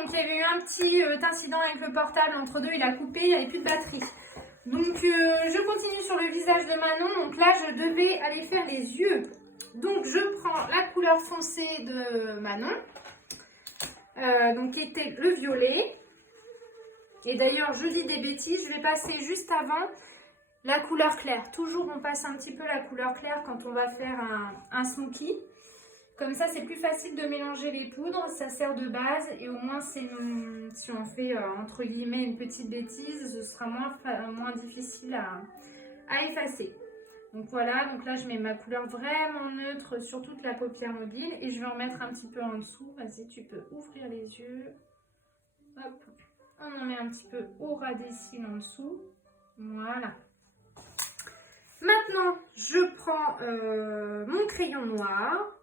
donc il y avait eu un petit incident avec le portable. Entre deux, il a coupé, il n'y avait plus de batterie. Donc je continue sur le visage de Manon. Donc là, je devais aller faire les yeux. Donc je prends la couleur foncée de Manon, donc qui était le violet. Et d'ailleurs, je dis des bêtises, je vais passer juste avant la couleur claire. Toujours, on passe un petit peu la couleur claire quand on va faire un smoky. Comme ça, c'est plus facile de mélanger les poudres, ça sert de base. Et au moins, si on fait, entre guillemets, une petite bêtise, ce sera moins difficile à effacer. Donc voilà, donc là, je mets ma couleur vraiment neutre sur toute la paupière mobile. Et je vais en mettre un petit peu en dessous. Vas-y, tu peux ouvrir les yeux. Hop, on en met un petit peu au ras des cils en dessous. Voilà. Maintenant, je prends mon crayon noir.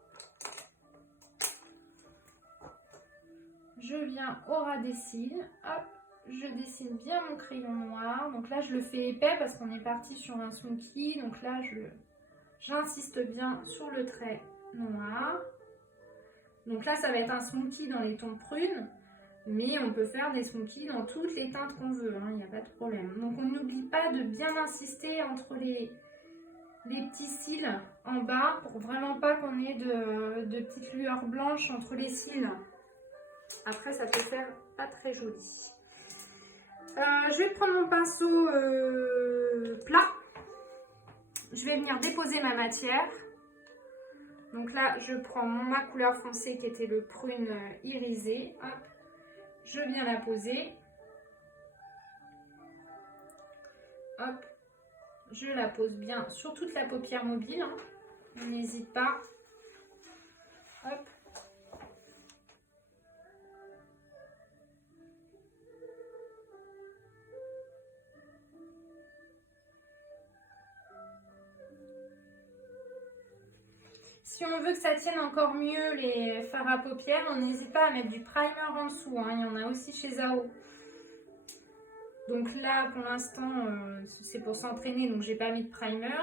Je viens au ras des cils. Hop, je dessine bien mon crayon noir. Donc là, je le fais épais parce qu'on est parti sur un smoky. Donc là, j'insiste bien sur le trait noir. Donc là, ça va être un smoky dans les tons prunes. Mais on peut faire des smokies dans toutes les teintes qu'on veut, il n'y a pas de problème. Donc on n'oublie pas de bien insister entre les petits cils en bas pour vraiment pas qu'on ait de petites lueurs blanches entre les cils. Après ça peut faire pas très joli. Je vais prendre mon pinceau plat. Je vais venir déposer ma matière. Donc là je prends ma couleur foncée qui était le prune irisé. Hop. Je viens la poser. Hop. Je la pose bien sur toute la paupière mobile. N'hésite pas. Hop. Si on veut que ça tienne encore mieux les fards à paupières, on n'hésite pas à mettre du primer en dessous. Il y en a aussi chez Zao. Donc là, pour l'instant, c'est pour s'entraîner, donc j'ai pas mis de primer.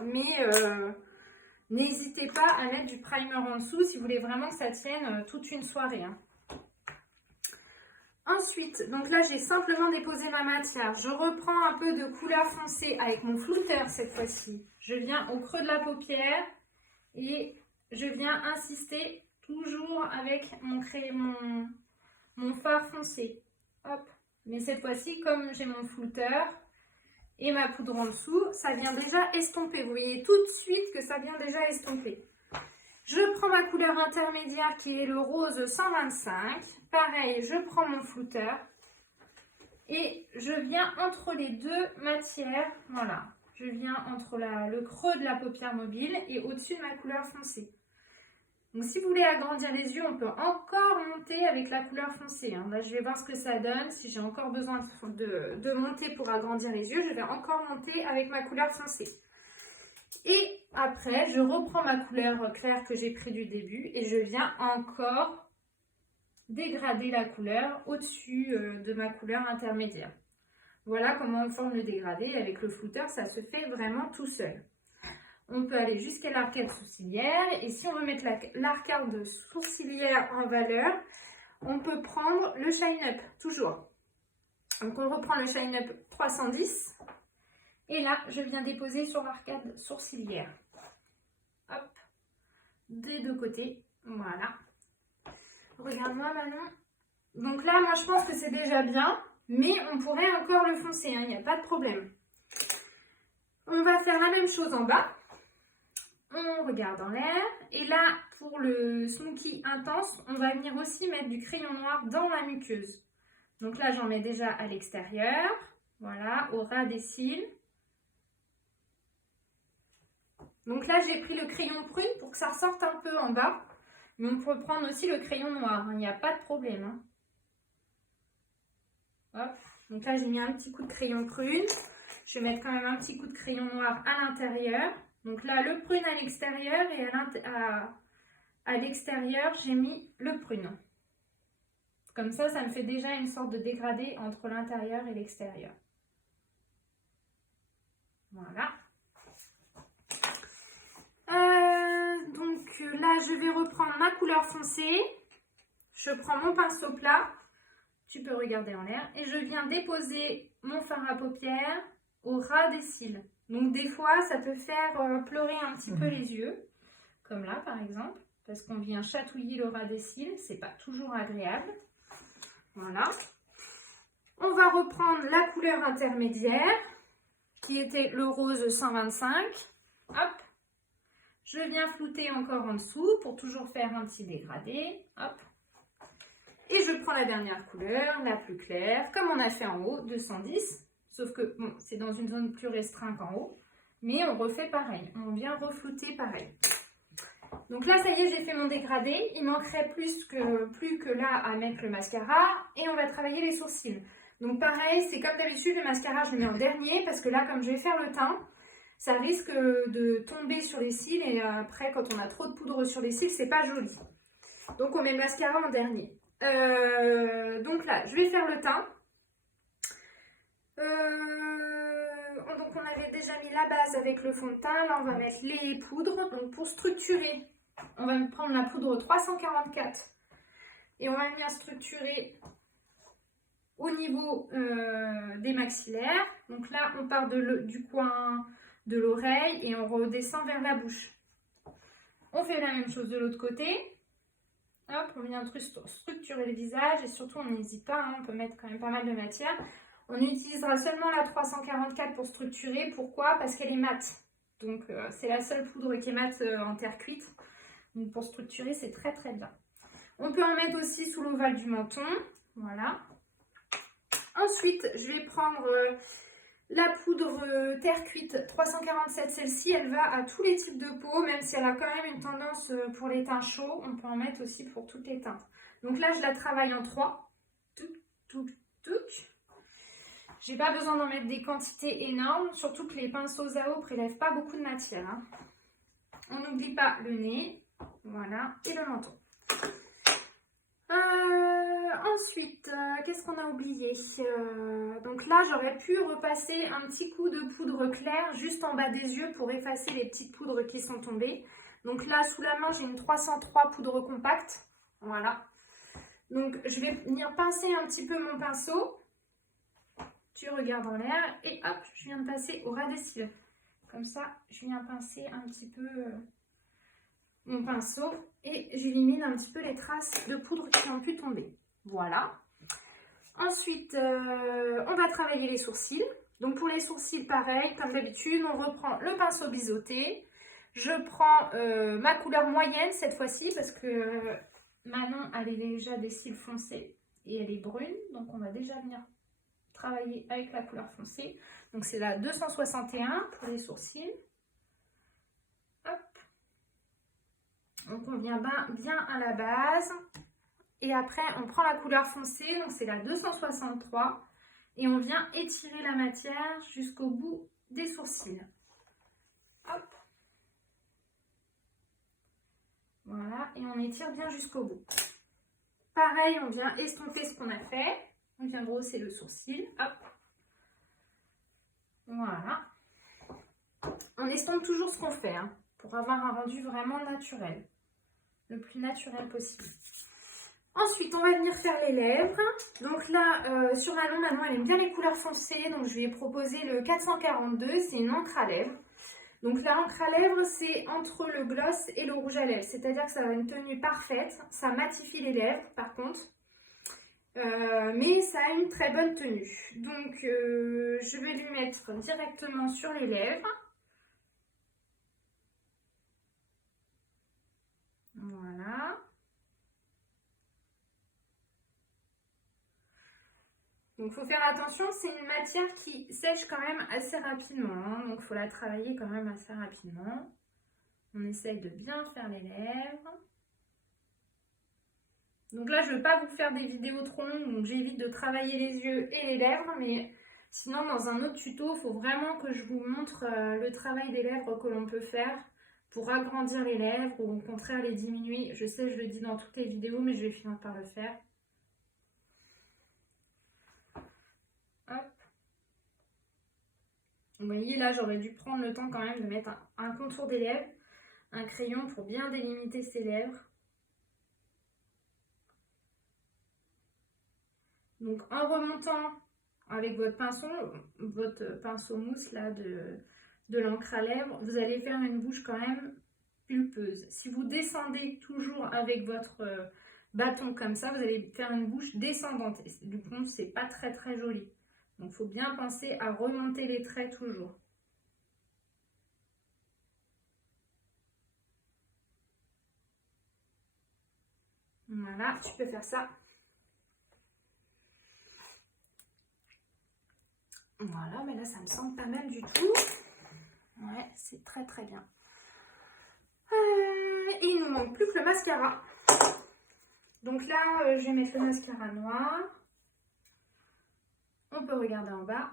Mais n'hésitez pas à mettre du primer en dessous si vous voulez vraiment que ça tienne toute une soirée. Ensuite, donc là, j'ai simplement déposé ma matière. Je reprends un peu de couleur foncée avec mon flouteur cette fois-ci. Je viens au creux de la paupière. Et je viens insister toujours avec mon fard foncé. Hop. Mais cette fois-ci, comme j'ai mon flouteur et ma poudre en dessous, ça vient déjà estomper. Vous voyez tout de suite que ça vient déjà estomper. Je prends ma couleur intermédiaire qui est le rose 125. Pareil, je prends mon flouteur et je viens entre les deux matières. Voilà. Je viens entre le creux de la paupière mobile et au-dessus de ma couleur foncée. Donc si vous voulez agrandir les yeux, on peut encore monter avec la couleur foncée. Là, je vais voir ce que ça donne. Si j'ai encore besoin de monter pour agrandir les yeux, je vais encore monter avec ma couleur foncée. Et après, je reprends ma couleur claire que j'ai pris du début et je viens encore dégrader la couleur au-dessus de ma couleur intermédiaire. Voilà comment on forme le dégradé. Avec le flouteur, ça se fait vraiment tout seul. On peut aller jusqu'à l'arcade sourcilière. Et si on veut mettre l'arcade sourcilière en valeur, on peut prendre le Shine Up, toujours. Donc on reprend le Shine Up 310. Et là, je viens déposer sur l'arcade sourcilière. Hop. Des deux côtés. Voilà. Regarde-moi Manon. Donc là, moi je pense que c'est déjà bien. Mais on pourrait encore le foncer, il n'y a pas de problème. On va faire la même chose en bas. On regarde en l'air. Et là, pour le smoky intense, on va venir aussi mettre du crayon noir dans la muqueuse. Donc là, j'en mets déjà à l'extérieur. Voilà, au ras des cils. Donc là, j'ai pris le crayon prune pour que ça ressorte un peu en bas. Mais on peut prendre aussi le crayon noir, il n'y a pas de problème. Hop. Donc là, j'ai mis un petit coup de crayon prune. Je vais mettre quand même un petit coup de crayon noir à l'intérieur. Donc là, le prune à l'extérieur et à l'extérieur, j'ai mis le prune. Comme ça me fait déjà une sorte de dégradé entre l'intérieur et l'extérieur. Voilà. Donc là, je vais reprendre ma couleur foncée. Je prends mon pinceau plat. tu peux regarder en l'air. Et je viens déposer mon fard à paupières au ras des cils. Donc des fois, ça peut faire pleurer un petit peu les yeux, comme là par exemple, parce qu'on vient chatouiller le ras des cils, c'est pas toujours agréable. Voilà. On va reprendre la couleur intermédiaire, qui était le rose 125. Hop. Je viens flouter encore en dessous pour toujours faire un petit dégradé. Hop. Et je prends la dernière couleur, la plus claire, comme on a fait en haut, 210. Sauf que bon, c'est dans une zone plus restreinte qu'en haut. Mais on refait pareil. On vient reflouter pareil. Donc là, ça y est, j'ai fait mon dégradé. Il manquerait plus que là à mettre le mascara. Et on va travailler les sourcils. Donc pareil, c'est comme d'habitude, le mascara, je le mets en dernier. Parce que là, comme je vais faire le teint, ça risque de tomber sur les cils. Et après, quand on a trop de poudre sur les cils, c'est pas joli. Donc on met le mascara en dernier. Donc là, je vais faire le teint. Donc on avait déjà mis la base avec le fond de teint. Là, on va mettre les poudres. Donc pour structurer, on va prendre la poudre 344 et on va venir structurer au niveau des maxillaires. Donc là, on part du coin de l'oreille et on redescend vers la bouche. On fait la même chose de l'autre côté. Hop, on vient structurer le visage et surtout on n'hésite pas, hein, on peut mettre quand même pas mal de matière. On utilisera seulement la 344 pour structurer. Pourquoi? Parce qu'elle est mate. Donc c'est la seule poudre qui est mate en terre cuite. Donc pour structurer, c'est très très bien. On peut en mettre aussi sous l'ovale du menton. Voilà. Ensuite, je vais prendre la poudre terre cuite 347. Celle-ci, elle va à tous les types de peau, même si elle a quand même une tendance pour les teints chauds. On peut en mettre aussi pour toutes les teintes. Donc là, je la travaille en 3. Touc, touc, touc. J'ai pas besoin d'en mettre des quantités énormes, surtout que les pinceaux Zao prélèvent pas beaucoup de matière. Hein. On n'oublie pas le nez, voilà, et le menton. Ensuite, qu'est-ce qu'on a oublié? Donc là, j'aurais pu repasser un petit coup de poudre claire juste en bas des yeux pour effacer les petites poudres qui sont tombées. Donc là, sous la main, j'ai une 303 poudre compacte. Voilà. Donc, je vais venir pincer un petit peu mon pinceau. Tu regardes en l'air et hop, je viens de passer au ras des cils. Comme ça, je viens pincer un petit peu mon pinceau et j'élimine un petit peu les traces de poudre qui ont pu tomber. Voilà. Ensuite, on va travailler les sourcils. Donc pour les sourcils, pareil, comme d'habitude, on reprend le pinceau biseauté. Je prends ma couleur moyenne cette fois-ci parce que Manon, elle est déjà des cils foncés et elle est brune. Donc on va déjà venir travailler avec la couleur foncée. Donc c'est la 261 pour les sourcils. Hop. Donc on vient bien à la base. Et après on prend la couleur foncée, donc c'est la 263. Et on vient étirer la matière jusqu'au bout des sourcils. Hop. Voilà, et on étire bien jusqu'au bout. Pareil, on vient estomper ce qu'on a fait. On vient brosser le sourcil, hop. Voilà. On estompe toujours ce qu'on fait, hein, pour avoir un rendu vraiment naturel. Le plus naturel possible. Ensuite, on va venir faire les lèvres. Donc là, sur Manon, elle aime bien les couleurs foncées. Donc je lui ai proposé le 442, c'est une encre à lèvres. Donc la encre à lèvres, c'est entre le gloss et le rouge à lèvres. C'est-à-dire que ça a une tenue parfaite. Ça matifie les lèvres, par contre. Mais ça a une très bonne tenue. Donc je vais lui mettre directement sur les lèvres. Voilà. Donc il faut faire attention, c'est une matière qui sèche quand même assez rapidement. Hein, donc il faut la travailler quand même assez rapidement. On essaye de bien faire les lèvres. Donc là, je ne veux pas vous faire des vidéos trop longues, donc j'évite de travailler les yeux et les lèvres, mais sinon, dans un autre tuto, il faut vraiment que je vous montre le travail des lèvres que l'on peut faire pour agrandir les lèvres ou au contraire les diminuer. Je sais, je le dis dans toutes les vidéos, mais je vais finir par le faire. Hop. Vous voyez, là, j'aurais dû prendre le temps quand même de mettre un contour des lèvres, un crayon pour bien délimiter ses lèvres. Donc en remontant avec votre pinceau mousse là de l'encre à lèvres, vous allez faire une bouche quand même pulpeuse. Si vous descendez toujours avec votre bâton comme ça, vous allez faire une bouche descendante. Et du coup, c'est pas très très joli. Donc il faut bien penser à remonter les traits toujours. Voilà, tu peux faire ça. Voilà, mais là ça me semble pas mal du tout. Ouais, c'est très très bien. Et il nous manque plus que le mascara. Donc là, je vais mettre le mascara noir. On peut regarder en bas.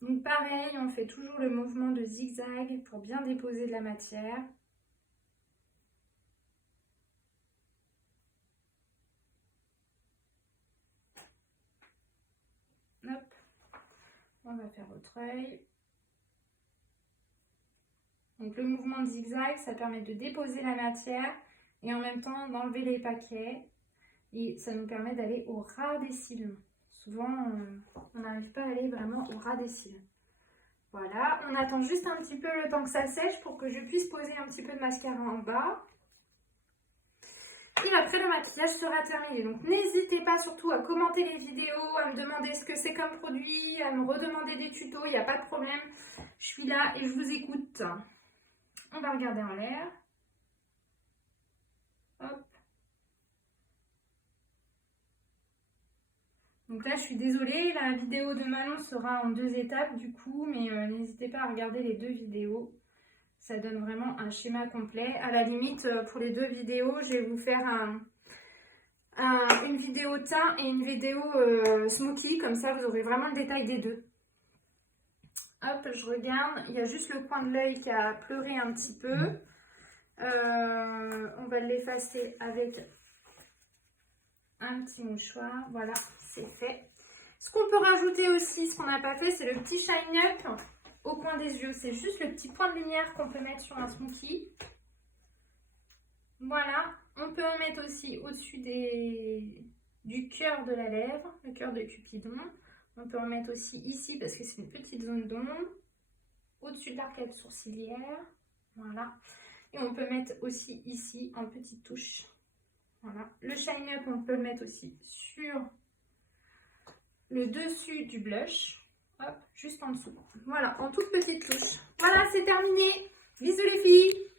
Donc pareil, on fait toujours le mouvement de zigzag pour bien déposer de la matière. Hop, on va faire votre œil. Donc le mouvement de zigzag, ça permet de déposer la matière et en même temps d'enlever les paquets. Et ça nous permet d'aller au ras des cils. Souvent, on n'arrive pas à aller vraiment au ras des cils. Voilà, on attend juste un petit peu le temps que ça sèche pour que je puisse poser un petit peu de mascara en bas. Et après, le maquillage sera terminé. Donc, n'hésitez pas surtout à commenter les vidéos, à me demander ce que c'est comme produit, à me redemander des tutos, il n'y a pas de problème. Je suis là et je vous écoute. On va regarder en l'air. Hop. Donc là, je suis désolée, la vidéo de Manon sera en 2 étapes du coup, mais n'hésitez pas à regarder les 2 vidéos. Ça donne vraiment un schéma complet. À la limite, pour les 2 vidéos, je vais vous faire une vidéo teint et une vidéo smoky. Comme ça, vous aurez vraiment le détail des 2. Hop, je regarde. Il y a juste le coin de l'œil qui a pleuré un petit peu. On va l'effacer avec un petit mouchoir. Voilà, c'est fait. Ce qu'on peut rajouter aussi, ce qu'on n'a pas fait, c'est le petit shine up au coin des yeux. C'est juste le petit point de lumière qu'on peut mettre sur un smoky. Voilà. On peut en mettre aussi au-dessus du cœur de la lèvre, le cœur de Cupidon. On peut en mettre aussi ici parce que c'est une petite zone d'ombre. Au-dessus de l'arcade sourcilière. Voilà. Et on peut mettre aussi ici en petite touche. Voilà. Le shine up, on peut le mettre aussi sur le dessus du blush. Hop, juste en dessous. Voilà, en toute petite touche. Voilà, c'est terminé. Bisous les filles!